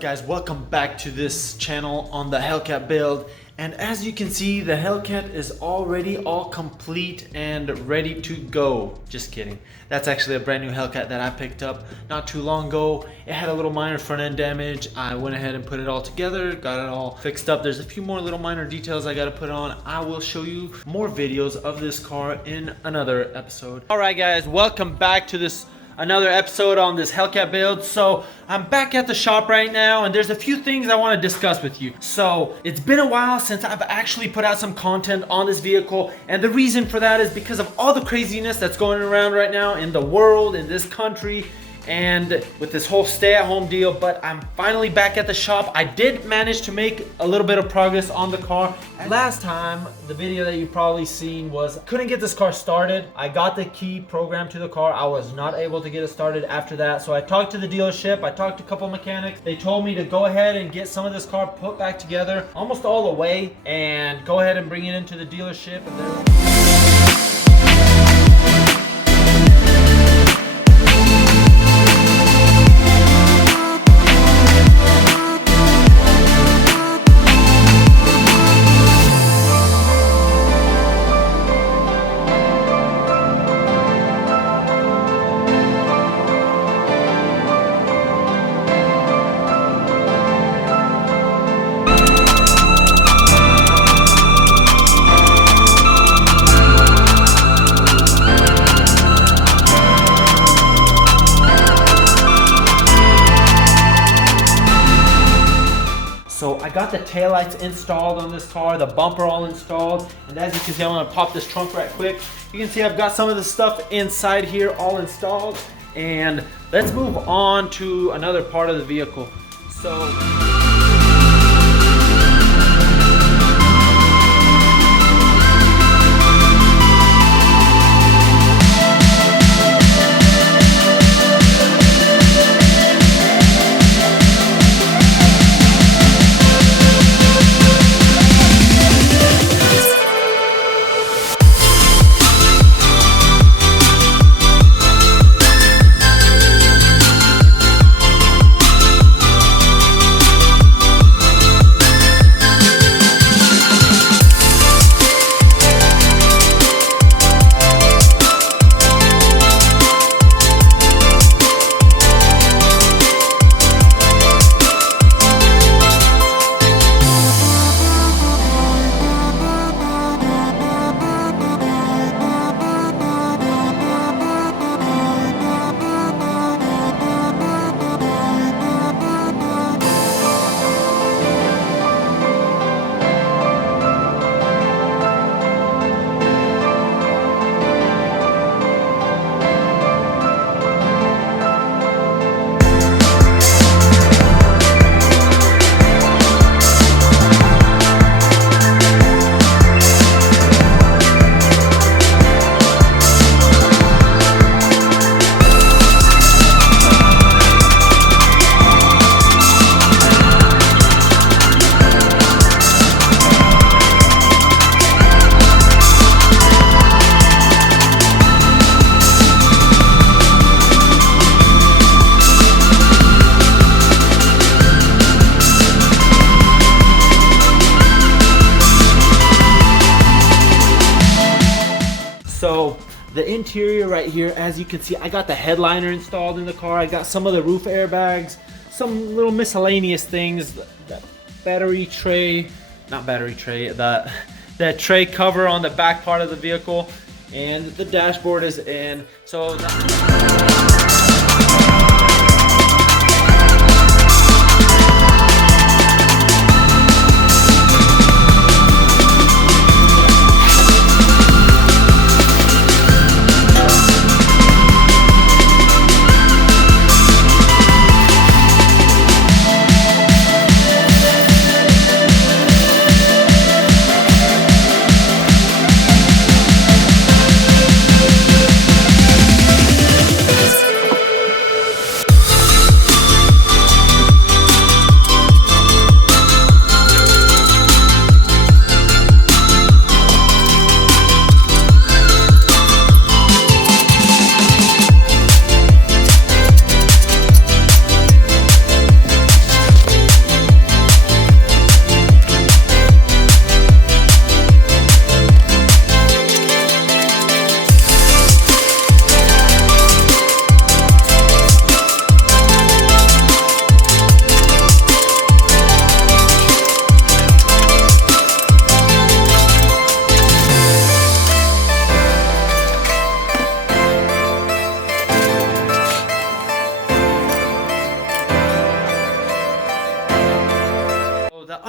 up guys, welcome back to this channel on the Hellcat build. And as you can see, the Hellcat is already all complete and ready to go. Just kidding. That's actually a brand new Hellcat that I picked up not too long ago. It had a little minor front end damage. I went ahead and put it all together, got it all fixed up. There's a few more little minor details I gotta put on. I will show you more videos of this car in another episode. All right guys, welcome back to another episode on this Hellcat build. So I'm back at the shop right now and there's a few things I want to discuss with you. So it's been a while since I've actually put out some content on this vehicle, and the reason for that is because of all the craziness that's going around right now in the world, in this country, and with this whole stay-at-home deal. But I'm finally back at the shop. I did manage to make a little bit of progress on the car. Last time, the video that you probably seen was couldn't get this car started. I got the key programmed to the car. I was not able to get it started after that. So I talked to the dealership. I talked to a couple mechanics. They told me to go ahead and get some of this car put back together almost all the way and go ahead and bring it into the dealership. So I got the taillights installed on this car, the bumper all installed, and as you can see, I'm gonna pop this trunk right quick. You can see I've got some of the stuff inside here all installed, and let's move on to another part of the vehicle. So the interior right here, as you can see, I got the headliner installed in the car. I got some of the roof airbags, some little miscellaneous things, the battery tray, not battery tray, the tray cover on the back part of the vehicle, and the dashboard is in. So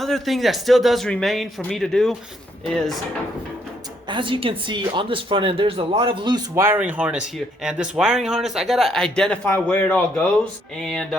other thing that still does remain for me to do is, as you can see on this front end, there's a lot of loose wiring harness here. And this wiring harness, I gotta identify where it all goes and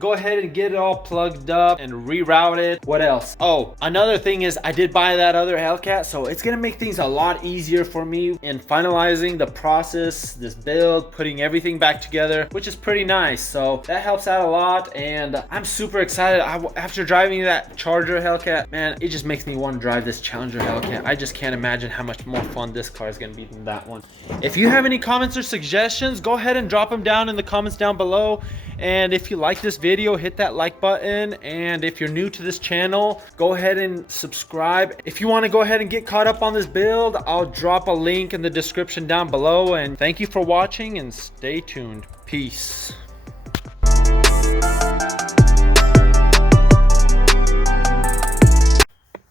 go ahead and get it all plugged up and reroute it. What else? Oh, another thing is I did buy that other Hellcat, so it's gonna make things a lot easier for me in finalizing the process, this build, putting everything back together, which is pretty nice. So that helps out a lot, and I'm super excited. After driving that Charger Hellcat, man, it just makes me want to drive this Challenger Hellcat. I just can't imagine how much more fun this car is going to be than that one. If you have any comments or suggestions, go ahead and drop them down in the comments down below. And if you like this video, hit that like button. And if you're new to this channel, go ahead and subscribe. If you want to go ahead and get caught up on this build, I'll drop a link in the description down below. And thank you for watching, and stay tuned. Peace.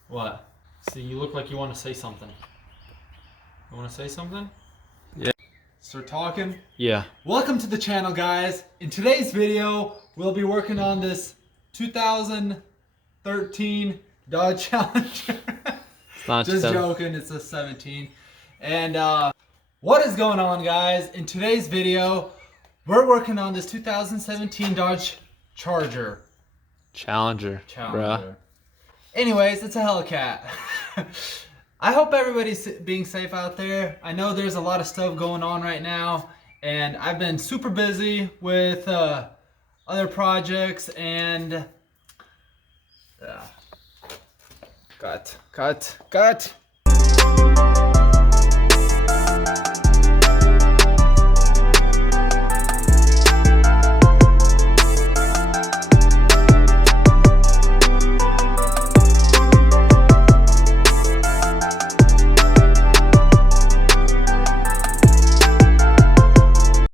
What? See, you look like you want to say something. You want to say something? Yeah. Start talking? Yeah. Welcome to the channel, guys. In today's video, we'll be working on this 2013 Dodge Challenger. Just joking, it's a 17. And what is going on, guys? In today's video, we're working on this 2017 Dodge Charger. Challenger. Bruh. Anyways, it's a Hellcat. I hope everybody's being safe out there. I know there's a lot of stuff going on right now, and I've been super busy with other projects, and cut.